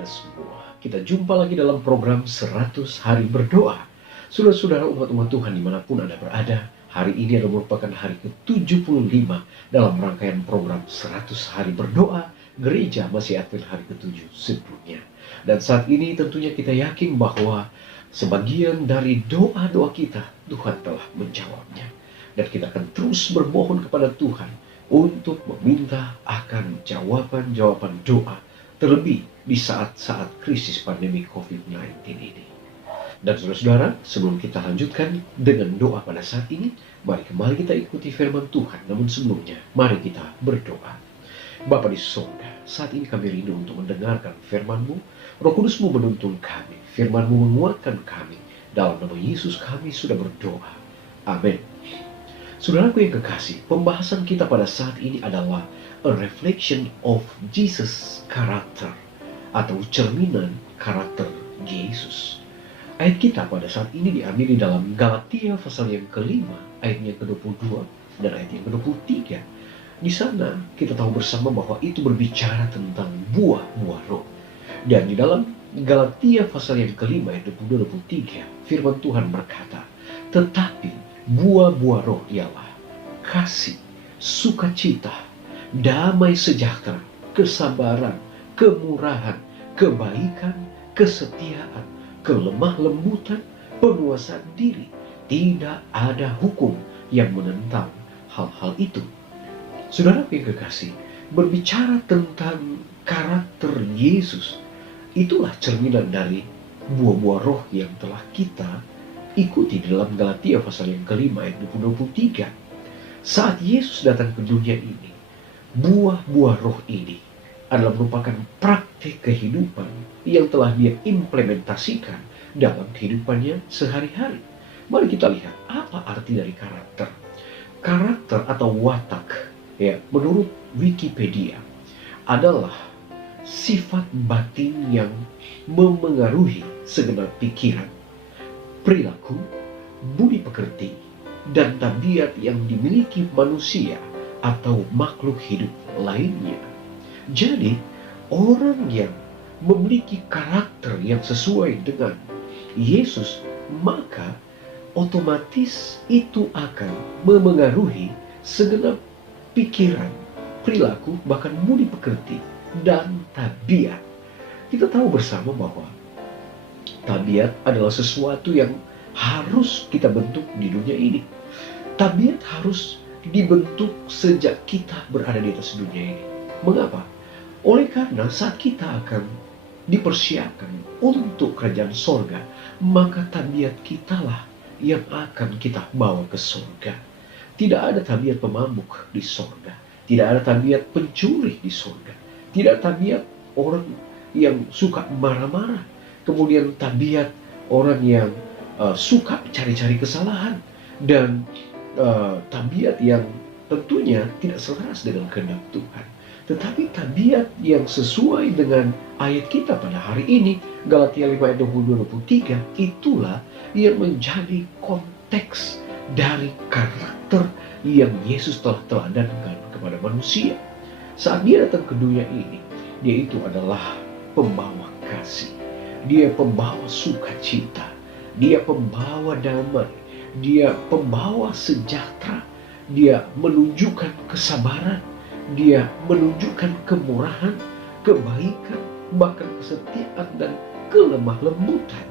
Anda semua. Kita jumpa lagi dalam program 100 Hari Berdoa. Saudara-saudara umat-umat Tuhan dimanapun Anda berada, hari ini adalah merupakan hari ke-75 dalam rangkaian program 100 Hari Berdoa Gereja Masih Advent hari ke-7 sedunia. Dan saat ini tentunya kita yakin bahwa sebagian dari doa-doa kita, Tuhan telah menjawabnya. Dan kita akan terus bermohon kepada Tuhan untuk meminta akan jawaban-jawaban doa, terlebih di saat-saat krisis pandemi COVID-19 ini. Dan saudara-saudara, sebelum kita lanjutkan dengan doa pada saat ini, mari kembali kita ikuti firman Tuhan. Namun sebelumnya, mari kita berdoa. Bapa di surga, saat ini kami rindu untuk mendengarkan firman-Mu. Roh Kudus-Mu menuntun kami, firman-Mu menguatkan kami. Dalam nama Yesus kami sudah berdoa. Amin. Saudaraku yang kekasih, pembahasan kita pada saat ini adalah a reflection of Jesus character, atau cerminan karakter Yesus. Ayat kita pada saat ini diambil di dalam Galatia pasal yang kelima, ayat yang ke-22 dan ayat yang ke-23. Di sana kita tahu bersama bahwa itu berbicara tentang buah-buah roh. Dan di dalam Galatia pasal yang kelima, ayat 22-23, firman Tuhan berkata, tetapi buah-buah roh ialah kasih, sukacita, damai sejahtera, kesabaran, kemurahan, kebaikan, kesetiaan, kelemah lembutan, penguasaan diri. Tidak ada hukum yang menentang hal-hal itu. Saudara yang kekasih, berbicara tentang karakter Yesus, itulah cerminan dari buah-buah roh yang telah kita ikuti di dalam Galatia pasal yang kelima ayat 23. Saat Yesus datang ke dunia ini, buah-buah roh ini adalah merupakan praktik kehidupan yang telah dia implementasikan dalam kehidupannya sehari-hari. Mari kita lihat apa arti dari karakter. Karakter atau watak, menurut Wikipedia, adalah sifat batin yang memengaruhi segenap pikiran, perilaku, budi pekerti, dan tabiat yang dimiliki manusia atau makhluk hidup lainnya. Jadi, orang yang memiliki karakter yang sesuai dengan Yesus, maka otomatis itu akan memengaruhi segenap pikiran, perilaku, bahkan budi pekerti, dan tabiat. Kita tahu bersama bahwa tabiat adalah sesuatu yang harus kita bentuk di dunia ini. Tabiat harus dibentuk sejak kita berada di atas dunia ini. Mengapa? Oleh karena saat kita akan dipersiapkan untuk kerajaan sorga, maka tabiat kitalah yang akan kita bawa ke sorga. Tidak ada tabiat pemabuk di sorga. Tidak ada tabiat pencuri di sorga. Tidak ada tabiat orang yang suka marah-marah. Kemudian tabiat orang yang suka cari-cari kesalahan. Dan tabiat yang tentunya tidak selaras dengan kehendak Tuhan. Tetapi tabiat yang sesuai dengan ayat kita pada hari ini, Galatia 5 ayat 22-23, itulah yang menjadi konteks dari karakter yang Yesus telah teladankan kepada manusia. Saat dia datang ke dunia ini, dia itu adalah pembawa kasih, dia pembawa sukacita, dia pembawa damai, dia pembawa sejahtera, dia menunjukkan kesabaran, dia menunjukkan kemurahan, kebaikan, bahkan kesetiaan dan kelemah lembutan.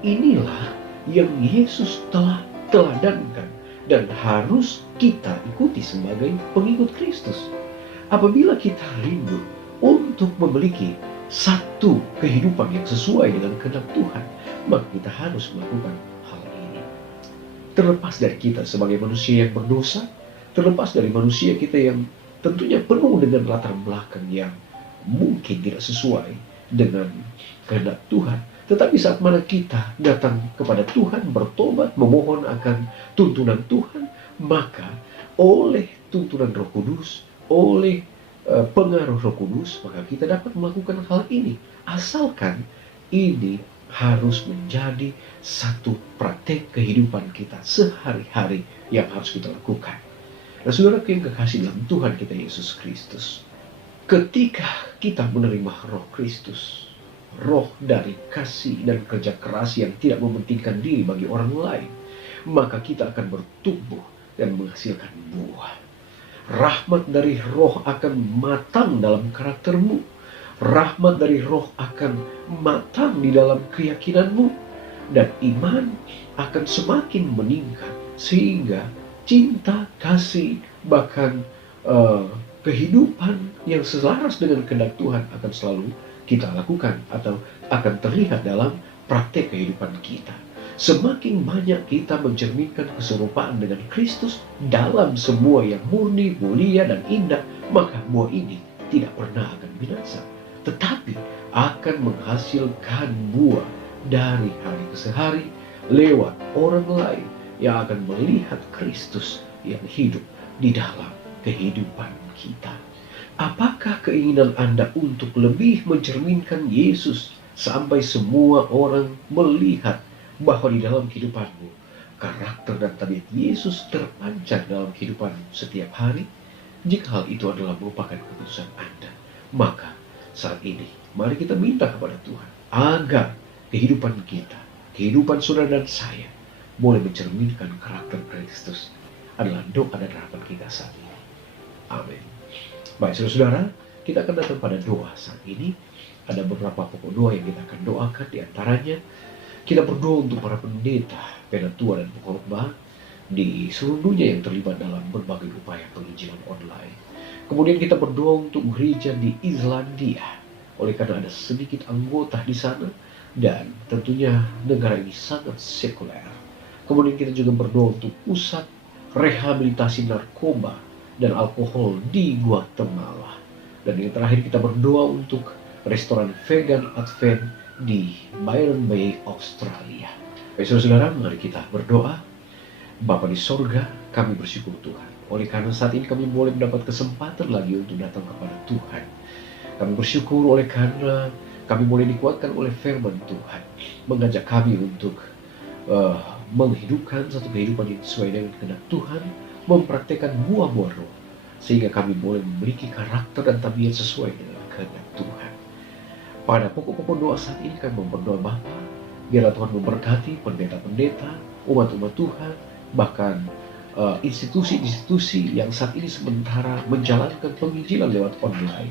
Inilah yang Yesus telah teladankan dan harus kita ikuti sebagai pengikut Kristus. Apabila kita rindu untuk memiliki satu kehidupan yang sesuai dengan kehendak Tuhan, maka kita harus melakukan hal ini. Terlepas dari kita sebagai manusia yang berdosa, terlepas dari manusia kita yang tentunya penuh dengan latar belakang yang mungkin tidak sesuai dengan kehendak Tuhan. Tetapi saat mana kita datang kepada Tuhan, bertobat, memohon akan tuntunan Tuhan, maka oleh tuntunan Roh Kudus, oleh pengaruh Roh Kudus, maka kita dapat melakukan hal ini. Asalkan ini harus menjadi satu praktek kehidupan kita sehari-hari yang harus kita lakukan. Nah, saudara yang kekasih dalam Tuhan kita Yesus Kristus, ketika kita menerima Roh Kristus, roh dari kasih dan kerja keras yang tidak mementingkan diri bagi orang lain, maka kita akan bertumbuh dan menghasilkan buah. Rahmat dari roh akan matang dalam karaktermu. Rahmat dari roh akan matang di dalam keyakinanmu. Dan iman akan semakin meningkat. Sehingga cinta, kasih, bahkan kehidupan yang selaras dengan kehendak Tuhan akan selalu kita lakukan atau akan terlihat dalam praktek kehidupan kita. Semakin banyak kita mencerminkan keserupaan dengan Kristus dalam semua yang murni, mulia, dan indah, maka buah ini tidak pernah akan binasa, tetapi akan menghasilkan buah dari hari ke hari lewat orang lain yang akan melihat Kristus yang hidup di dalam kehidupan kita. Apakah keinginan Anda untuk lebih mencerminkan Yesus sampai semua orang melihat bahwa di dalam kehidupanmu karakter dan tabiat Yesus terpancar dalam kehidupanmu setiap hari? Jika hal itu adalah merupakan keputusan Anda, maka saat ini mari kita minta kepada Tuhan agar kehidupan kita, kehidupan saudara dan saya boleh mencerminkan karakter Kristus. Adalah doa dan harapan kita saat ini. Amin. Baik saudara-saudara, kita akan datang pada doa saat ini. Ada beberapa pokok doa yang kita akan doakan. Di antaranya kita berdoa untuk para pendeta, penatua, dan pengkhotbah di seluruh dunia yang terlibat dalam berbagai upaya penginjilan online. Kemudian kita berdoa untuk gereja di Islandia, oleh karena ada sedikit anggota di sana dan tentunya negara ini sangat sekuler. Kemudian kita juga berdoa untuk pusat rehabilitasi narkoba dan alkohol di Guatemala. Dan yang terakhir kita berdoa untuk restoran vegan Advent di Byron Bay, Australia. Baik saudara-saudara, mari kita berdoa. Bapa di sorga, kami bersyukur Tuhan. Oleh karena saat ini kami boleh mendapat kesempatan lagi untuk datang kepada Tuhan. Kami bersyukur oleh karena kami boleh dikuatkan oleh firman Tuhan. Mengajak kami untuk menghidupkan satu kehidupan yang sesuai dengan kehendak Tuhan. Mempraktekkan buah-buah roh. Sehingga kami boleh memiliki karakter dan tabiat sesuai dengan kehendak Tuhan. Pada pokok-pokok doa saat ini kami berdoa Bapa, biarlah Tuhan memberkati pendeta-pendeta, umat-umat Tuhan, bahkan institusi-institusi yang saat ini sementara menjalankan penginjilan lewat online.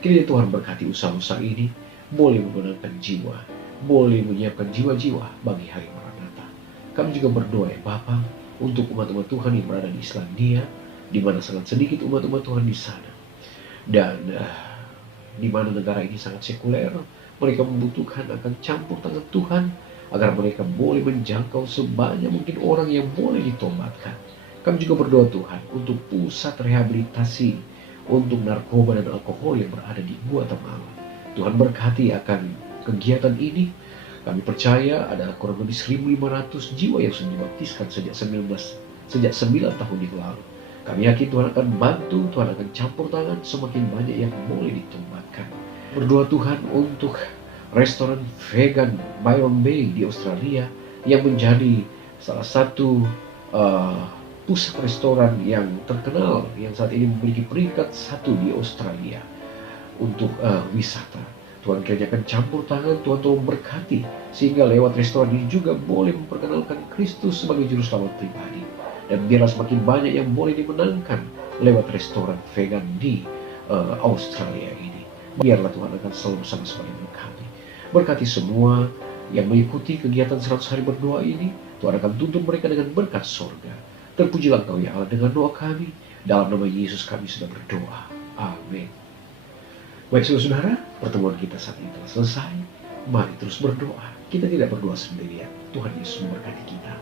Kiranya Tuhan berkati usaha-usaha ini, boleh menggunakan jiwa, boleh menyiapkan jiwa-jiwa bagi hari Maranatha. Kami juga berdoa ya Bapa, untuk umat-umat Tuhan yang berada di Islandia, di mana sangat sedikit umat-umat Tuhan di sana. Dan di mana negara ini sangat sekuler, mereka membutuhkan akan campur tangan Tuhan agar mereka boleh menjangkau sebanyak mungkin orang yang boleh ditobatkan. Kami juga berdoa Tuhan untuk pusat rehabilitasi untuk narkoba dan alkohol yang berada di Guatemala. Tuhan berkati akan kegiatan ini. Kami percaya ada kurang lebih 1.500 jiwa yang sudah dibaptiskan sejak 9 tahun yang lalu. Kami yakin Tuhan akan bantu, Tuhan akan campur tangan, semakin banyak yang boleh ditobatkan. Berdoa Tuhan untuk restoran vegan Byron Bay di Australia yang menjadi salah satu pusat restoran yang terkenal yang saat ini memiliki peringkat 1 di Australia untuk wisata. Tuhan kiranya akan campur tangan, Tuhan tolong berkati sehingga lewat restoran ini juga boleh memperkenalkan Kristus sebagai juru selamat pribadi. Dan biarlah semakin banyak yang boleh dimenangkan lewat restoran vegan di Australia ini. Biarlah Tuhan akan selalu bersama-sama dengan kami. Berkati semua yang mengikuti kegiatan 100 hari berdoa ini. Tuhan akan tuntun mereka dengan berkat sorga. Terpujilah Engkau ya Allah dengan doa kami. Dalam nama Yesus kami sudah berdoa. Amin. Baik saudara, pertemuan kita saat ini telah selesai. Mari terus berdoa. Kita tidak berdoa sendirian. Tuhan Yesus memberkati kita.